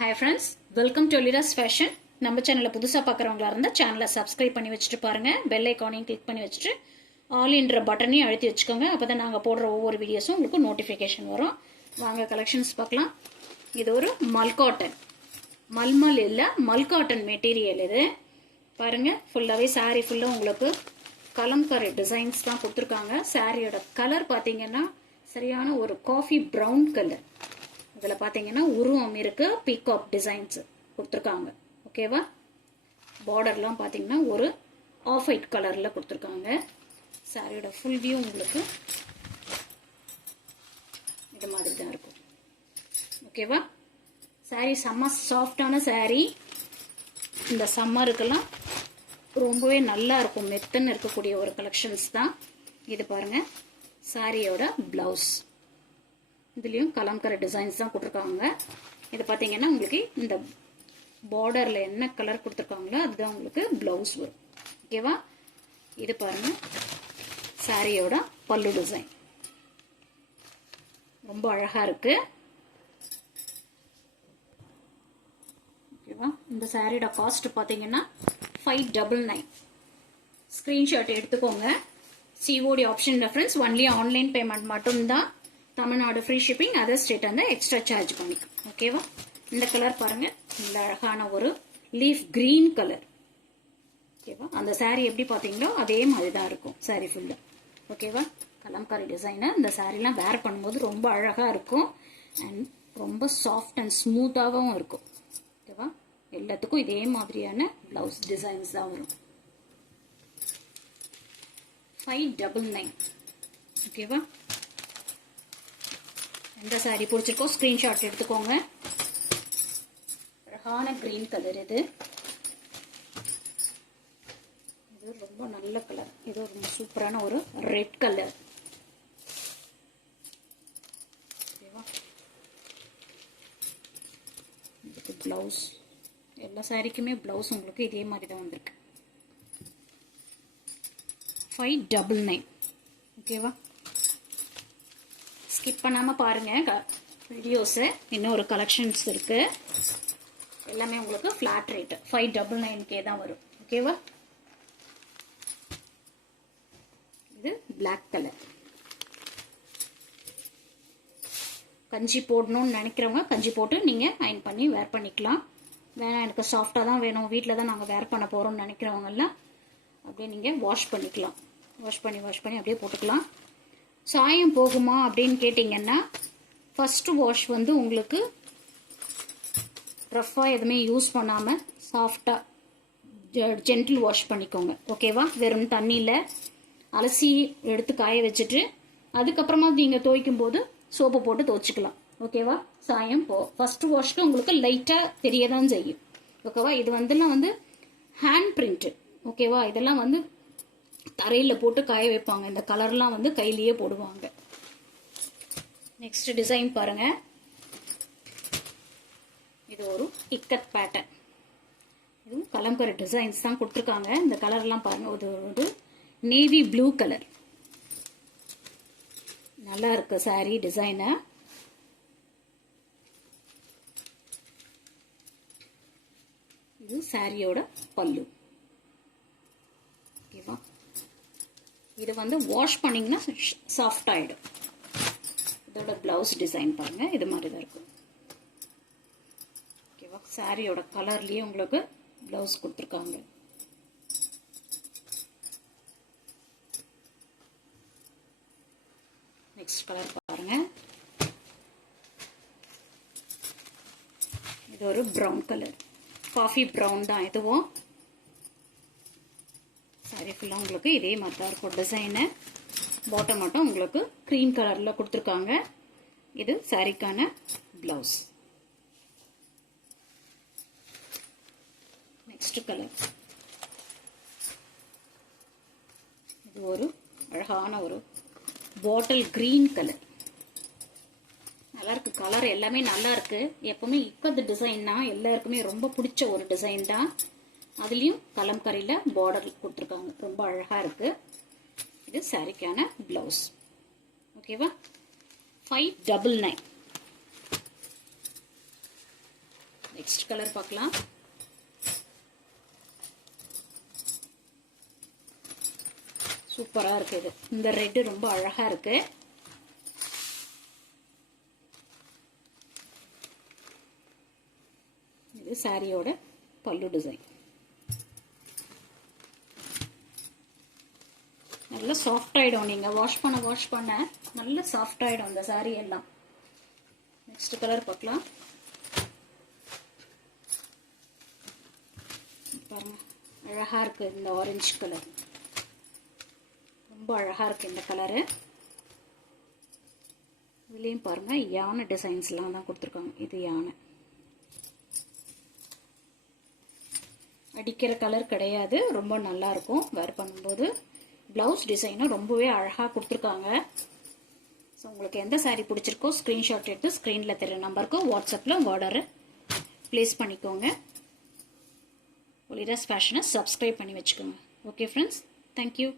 Hi friends, welcome to Olira's Fashion. நம்ம சேனலை புதுசா பார்க்கறவங்களா இருந்தா சேனலை சப்ஸ்கிரைப் பண்ணி வச்சிட்டு பாருங்க. பெல் ஐகானையும் கிளிக் பண்ணி வச்சிட்டு ஆல் என்ற பட்டனையும் அழுத்தி வச்சுக்கோங்க. அப்பதான் நாங்க போடுற ஒவ்வொரு வீடியோஸும் உங்களுக்கு நோட்டிஃபிகேஷன் வரும். வாங்க கலெக்ஷன்ஸ் பார்க்கலாம். இது ஒரு மல் காட்டன். மல்மல் இல்ல, மல் காட்டன் மெட்டீரியல் இது. பாருங்க, ஃபுல்லாவே saree ஃபுல்லா உங்களுக்கு கலம்காரி டிசைன்ஸ் தான் கொடுத்திருக்காங்க. சாரியோட கலர் பாத்தீங்கன்னா சரியான ஒரு காஃபி பிரவுன் கலர். இதுல பாத்தீங்கன்னா உருவம் இருக்கு, பீகாக் டிசைன்ஸ் கொடுத்திருக்காங்க. ஓகேவா? பார்டர்லாம் பாத்தீங்கன்னா ஒரு ஆஃப் ஒயிட் கலர்ல கொடுத்திருக்காங்க. சாரியோட ஃபுல் வியூ உங்களுக்கு இது மாதிரி தான் இருக்கும். ஓகேவா? சாரி செம்ம சாஃப்டான சாரி. இந்த சம்மருக்கெல்லாம் ரொம்பவே நல்லா இருக்கும். மெத்தன்னு இருக்கக்கூடிய ஒரு கலெக்ஷன்ஸ் தான் இது. பாருங்க, சாரியோட பிளவுஸ் இதுலயும் கலம்கரை டிசைன்ஸ் தான் கொடுத்துருக்காங்க. இது பாத்தீங்கன்னா உங்களுக்கு இந்த பார்டர்ல என்ன கலர் கொடுத்துருக்காங்களோ அதுதான் உங்களுக்கு பிளவுஸ் வரும். ஓகேவா? இது பாருங்க, சாரியோட பல்லு டிசைன் ரொம்ப அழகா இருக்கு. ஓகேவா? இந்த சாரியோட காஸ்ட் பாத்தீங்கன்னா 599. ஸ்கிரீன்ஷாட் எடுத்துக்கோங்க. COD option reference, only online payment மட்டும்தான். Tamil Nadu free shipping, other state வந்து எக்ஸ்ட்ரா சார்ஜ் பண்ணிக்கும். ஓகேவா? இந்த கலர் பாருங்க, இந்த அழகான ஒரு லீஃப் கிரீன் கலர். ஓகேவா? அந்த சாரி எப்படி பாத்தீங்களோ அதே மாதிரி தான் இருக்கும் சாரி ஃபுல்லா. ஓகேவா? கலம்காரி டிசைன். இந்த சாரிலாம் வேர் பண்ணும்போது ரொம்ப அழகா இருக்கும் அண்ட் ரொம்ப சாஃப்ட் அண்ட் ஸ்மூத்தாகவும் இருக்கும். ஓகேவா? எல்லாத்துக்கும் இதே மாதிரியான பிளவுஸ் டிசைன்ஸ் தான் வரும். 599. ஓகேவா? எந்த சாரி பிடிச்சிருக்கோ ஸ்கிரீன்ஷாட் எடுத்துக்கோங்க. அழகான கிரீன் கலர் இது. இது ரொம்ப நல்ல கலர். இது ரொம்ப சூப்பரான ஒரு ரெட் கலர். ஓகேவா? இதுக்கு பிளவுஸ், எல்லா சாரிக்குமே பிளவுஸ் உங்களுக்கு இதே மாதிரி தான் வந்திருக்கு. 599. ஓகேவா? ஸ்கிப் பண்ணாம பாருங்க வீடியோஸ். இன்னும் ஒரு கலெக்ஷன்ஸ் இருக்கு. எல்லாமே உங்களுக்கு ஃபிளாட் ரேட் 599 தான் வரும். ஓகேவா? இது பிளாக் கலர். கஞ்சி போடணும்னு நினைக்கிறவங்க கஞ்சி போட்டு நீங்க அயன் பண்ணி வேர் பண்ணிக்கலாம். வேணா எனக்கு சாஃப்டா தான் வேணும், வீட்டில் தான் நாங்கள் வேர் பண்ண போறோம்னு நினைக்கிறவங்க எல்லாம் அப்படியே நீங்க வாஷ் பண்ணிக்கலாம். வாஷ் பண்ணி அப்படியே போட்டுக்கலாம். சாயம் போகுமா அப்படின்னு கேட்டிங்கன்னா, ஃபர்ஸ்ட் வாஷ் வந்து உங்களுக்கு ரஃபா எதுவுமே யூஸ் பண்ணாம சாஃப்டா ஜென்டில் வாஷ் பண்ணிக்கோங்க. ஓகேவா? வெறும் தண்ணியில அலசி எடுத்து காய வச்சுட்டு அதுக்கப்புறமா நீங்க துவைக்கும் போது சோப்பு போட்டு துவைச்சிக்கலாம். ஓகேவா? சாயம் ஃபர்ஸ்ட் வாஷ்க்கு உங்களுக்கு லைட்டா தெரியதான் செய்யும். ஓகேவா? இது வந்து ஹேண்ட் பிரிண்ட். ஓகேவா? இதெல்லாம் வந்து தரையில போட்டு காய வைப்பாங்க. இந்த கலர்லாம் வந்து கையிலேயே போடுவாங்க. நெக்ஸ்ட் டிசைன் பாருங்க. இது ஒரு இக்கட் பேட்டர்ன். இதுவும் கலம்கரி டிசைன்ஸ் தான் கொடுத்துருக்காங்க. இந்த கலர்லாம் பாருங்க, இது ஒரு நேவி ப்ளூ கலர். நல்லா இருக்கு சாரி டிசைனு. இது சாரியோட பல்லு. ஓகேவா? இது வந்து வாஷ் பண்ணீங்கன்னா சாஃப்ட் ஆயிடும். இதோட பிளவுஸ் டிசைன் பாருங்க, இது மாதிரி தான் இருக்கும். ஓகேவா? சாரியோட கலர்லயே உங்களுக்கு பிளவுஸ் கொடுத்துருக்காங்க. நெக்ஸ்ட் கலர் பாருங்க. இது ஒரு பிரவுன் கலர், காஃபி பிரவுன் தான் இதுவும். சாரி ஃபுல்லா உங்களுக்கு இதே மாதிரி தான் இருக்கும் டிசைனு. பாட்டம் மட்டும் உங்களுக்கு கிரீம் கலர்ல கொடுத்துருக்காங்க. இது சாரிக்கான பிளவுஸ். நெக்ஸ்ட் கலர், இது ஒரு அழகான ஒரு பாட்டில் கிரீன் கலர். நல்லா இருக்கு கலர், எல்லாமே நல்லா இருக்கு. எப்பவுமே இக்கத்து டிசைன்னா எல்லாருக்குமே ரொம்ப பிடிச்ச ஒரு டிசைன் தான். அதுலயும் கலம்கரியில பார்டர் கொடுத்துருக்காங்க, ரொம்ப அழகா இருக்கு. இது சாரிக்கான பிளவுஸ். ஓகேவா? 599. நெக்ஸ்ட் கலர் பார்க்கலாம். சூப்பராக இருக்குது. இந்த ரெட்டு ரொம்ப அழகாக இருக்கு. இது சாரியோட பல்லு டிசைன். நல்லா சாஃப்ட் ஆகிடும். நீங்கள் வாஷ் பண்ண நல்லா சாஃப்ட் ஆகிடும் இந்த சாரீ எல்லாம். நெக்ஸ்ட் கலர் பார்க்கலாம். பாருங்க அழகாக இருக்குது. இந்த ஆரஞ்சு கலர் ரொம்ப அழகாக இருக்குது இந்த கலரு. இதுலேயும் பாருங்கள் யானை டிசைன்ஸ்லாம் தான் கொடுத்துருக்காங்க. இது யானை அடிக்கிற கலர் கிடையாது. ரொம்ப நல்லாயிருக்கும் வேர் பண்ணும்போது. ப்ளவுஸ் டிசைனும் ரொம்பவே அழகாக கொடுத்துருக்காங்க. ஸோ உங்களுக்கு எந்த சாரீ பிடிச்சிருக்கோ ஸ்க்ரீன்ஷாட் எடுத்து ஸ்க்ரீனில் தெரிய நம்பருக்கு வாட்ஸ்அப்பில் உங்கள் ஆர்டரை ப்ளேஸ் பண்ணிக்கோங்க. ஒலிராஸ் ஃபேஷனை சப்ஸ்கிரைப் பண்ணி வச்சுக்கோங்க. Okay friends, thank you.